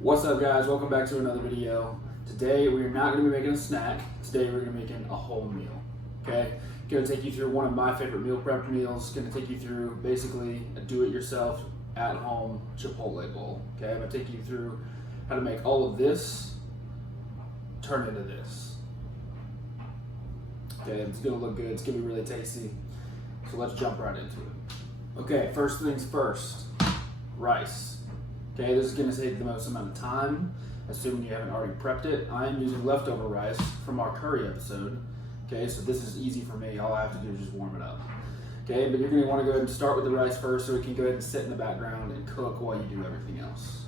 What's up, guys? Welcome back to another video. Today we are not going to be making a snack. Today we're going to be making a whole meal. Okay? Going to take you through one of my favorite meal prep meals. Going to take you through basically a do-it-yourself at-home Chipotle bowl. Okay? I'm going to take you through how to make all of this turn into this. Okay? It's going to look good. It's going to be really tasty. So let's jump right into it. Okay, first things first. Rice. Okay, this is going to take the most amount of time, assuming you haven't already prepped it. I am using leftover rice from our curry episode. Okay, so this is easy for me. All I have to do is just warm it up. Okay, but you're going to want to go ahead and start with the rice first so it can go ahead and sit in the background and cook while you do everything else.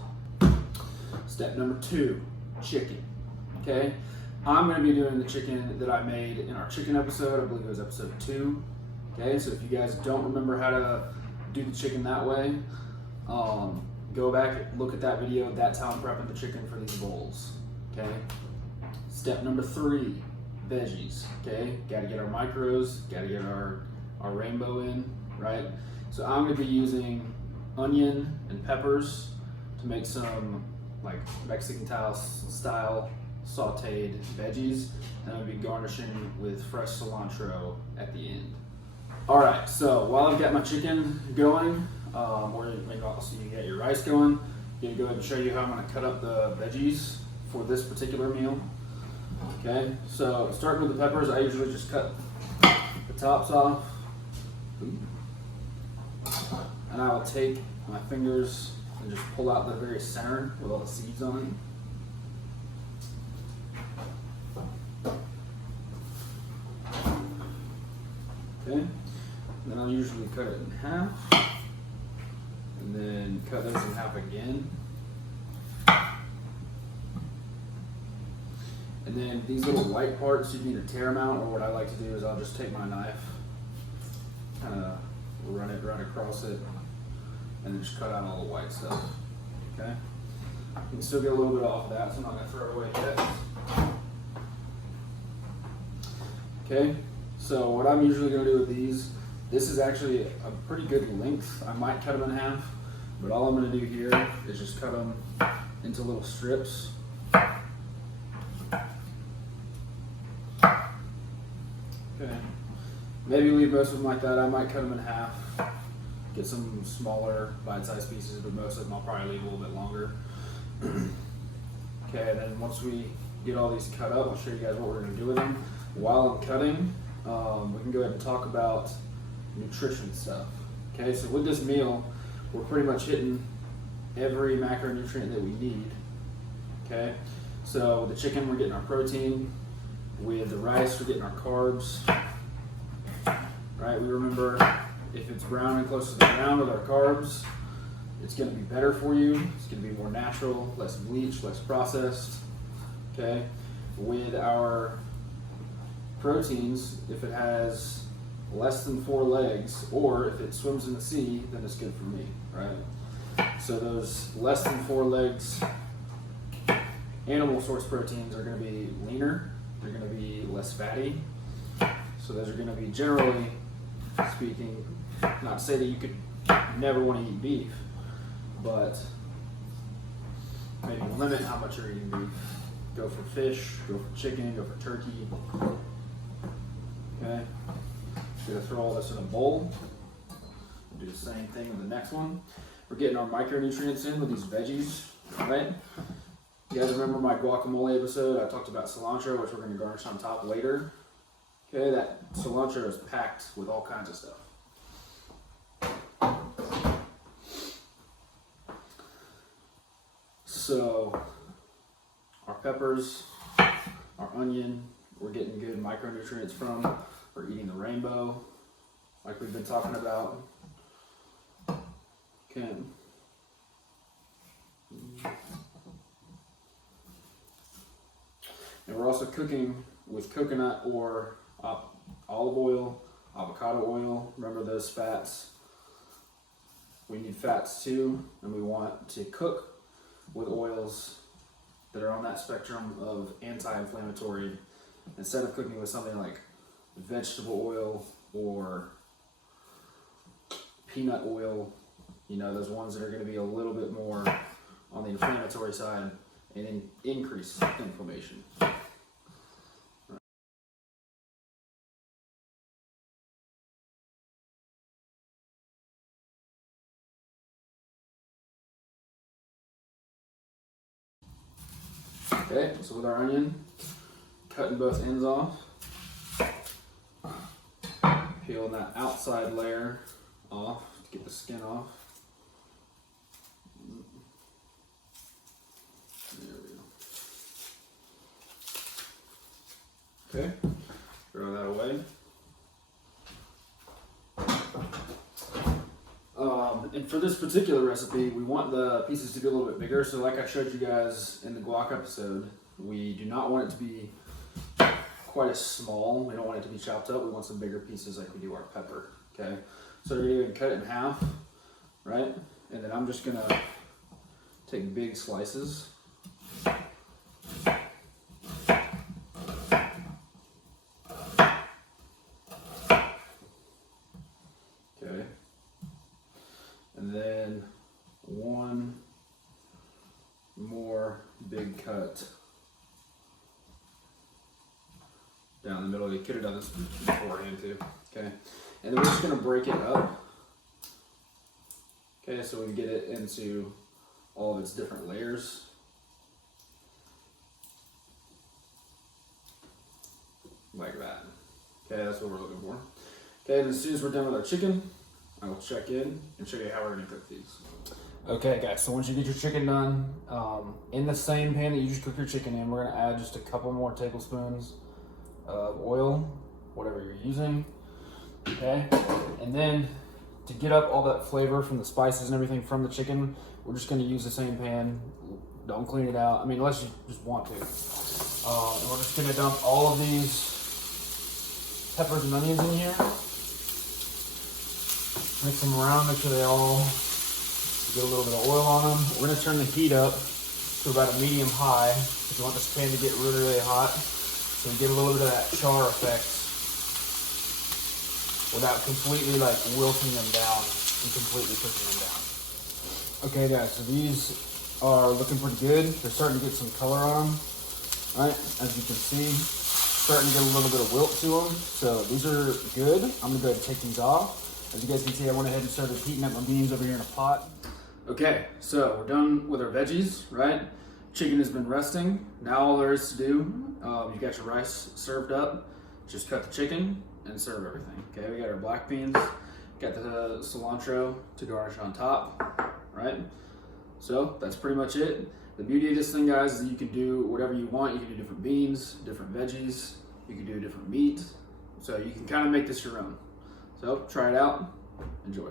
Step number 2, chicken. Okay, I'm going to be doing the chicken that I made in our chicken episode. I believe it was episode 2. Okay, so if you guys don't remember how to do the chicken that way, go back, look at that video. That's how I'm prepping the chicken for these bowls. Okay. Step number 3, veggies. Okay. Got to get our micros. Got to get our rainbow in, right? So I'm going to be using onion and peppers to make some like Mexican style sauteed veggies, and I'll be garnishing with fresh cilantro at the end. All right. So while I've got my chicken going, or maybe also you get your rice going, I'm going to go ahead and show you how I'm going to cut up the veggies for this particular meal. Okay, so starting with the peppers, I usually just cut the tops off. And I will take my fingers and just pull out the very center with all the seeds on it. Okay, and then I'll usually cut it in half. And then cut those in half again. And then these little white parts, you need to tear them out, or what I like to do is I'll just take my knife, kind of run it right across it, and then just cut out all the white stuff. Okay? You can still get a little bit off of that, so I'm not going to throw it away yet. Okay? So what I'm usually going to do with these, this is actually a pretty good length. I might cut them in half, but all I'm going to do here is just cut them into little strips. Okay. Maybe leave most of them like that. I might cut them in half, get some smaller bite-sized pieces, but most of them I'll probably leave a little bit longer. Okay, and then once we get all these cut up, I'll show you guys what we're going to do with them. While I'm cutting, we can go ahead and talk about nutrition stuff. Okay, so with this meal, we're pretty much hitting every macronutrient that we need. Okay, so with the chicken, we're getting our protein. With the rice, we're getting our carbs. Right, we remember if it's brown and close to the ground with our carbs, it's going to be better for you. It's going to be more natural, less bleached, less processed. Okay, with our proteins, if it has less than 4 legs, or if it swims in the sea, then it's good for me, right? So those less than 4 legs animal source proteins are going to be leaner, they're going to be less fatty. So those are going to be, generally speaking, not to say that you could never want to eat beef, but maybe limit how much you're eating beef. Go for fish, go for chicken, go for turkey. Okay. Going to throw all this in a bowl. Do the same thing with the next one. We're getting our micronutrients in with these veggies, right? You guys remember my guacamole episode? I talked about cilantro, which we're going to garnish on top later. Okay, that cilantro is packed with all kinds of stuff. So, our peppers, our onion, we're getting good micronutrients from. We're eating the rainbow, like we've been talking about. Okay. And we're also cooking with coconut or olive oil, avocado oil. Remember those fats? We need fats too, and we want to cook with oils that are on that spectrum of anti-inflammatory, instead of cooking with something like vegetable oil or peanut oil, you know, those ones that are going to be a little bit more on the inflammatory side and increase inflammation. Okay, so with our onion, cutting both ends off, peeling that outside layer off to get the skin off. There we go. Okay, throw that away. And for this particular recipe, we want the pieces to be a little bit bigger. So like I showed you guys in the guac episode, we do not want it to be quite as small. We don't want it to be chopped up. We want some bigger pieces like we do our pepper, okay? So we're gonna cut it in half, right? And then I'm just gonna take big slices. Okay. And then one more big cut down the middle. You could have done this beforehand too. Okay. And then we're just gonna break it up. Okay, so we get it into all of its different layers. Like that. Okay, that's what we're looking for. Okay, and as soon as we're done with our chicken, I will check in and show you how we're gonna cook these. Okay guys, so once you get your chicken done, in the same pan that you just cook your chicken in, we're gonna add just a couple more tablespoons of oil, whatever you're using, okay? And then to get up all that flavor from the spices and everything from the chicken, we're just gonna use the same pan. Don't clean it out, I mean, unless you just want to. And we're just gonna dump all of these peppers and onions in here. Mix them around, make sure they all get a little bit of oil on them. We're gonna turn the heat up to about a medium high because we want this pan to get really, really hot. So we get a little bit of that char effect without completely like wilting them down and completely cooking them down. Okay guys, so these are looking pretty good. They're starting to get some color on them. All right, as you can see, starting to get a little bit of wilt to them. So these are good. I'm gonna go ahead and take these off. As you guys can see, I went ahead and started heating up my beans over here in a pot. Okay, so we're done with our veggies, right? Chicken has been resting. Now all there is to do, you got your rice served up, just cut the chicken and serve everything. Okay, we got our black beans, got the cilantro to garnish on top, right? So that's pretty much it. The beauty of this thing, guys, is that you can do whatever you want. You can do different beans, different veggies, you can do different meat. So you can kind of make this your own. So try it out, enjoy.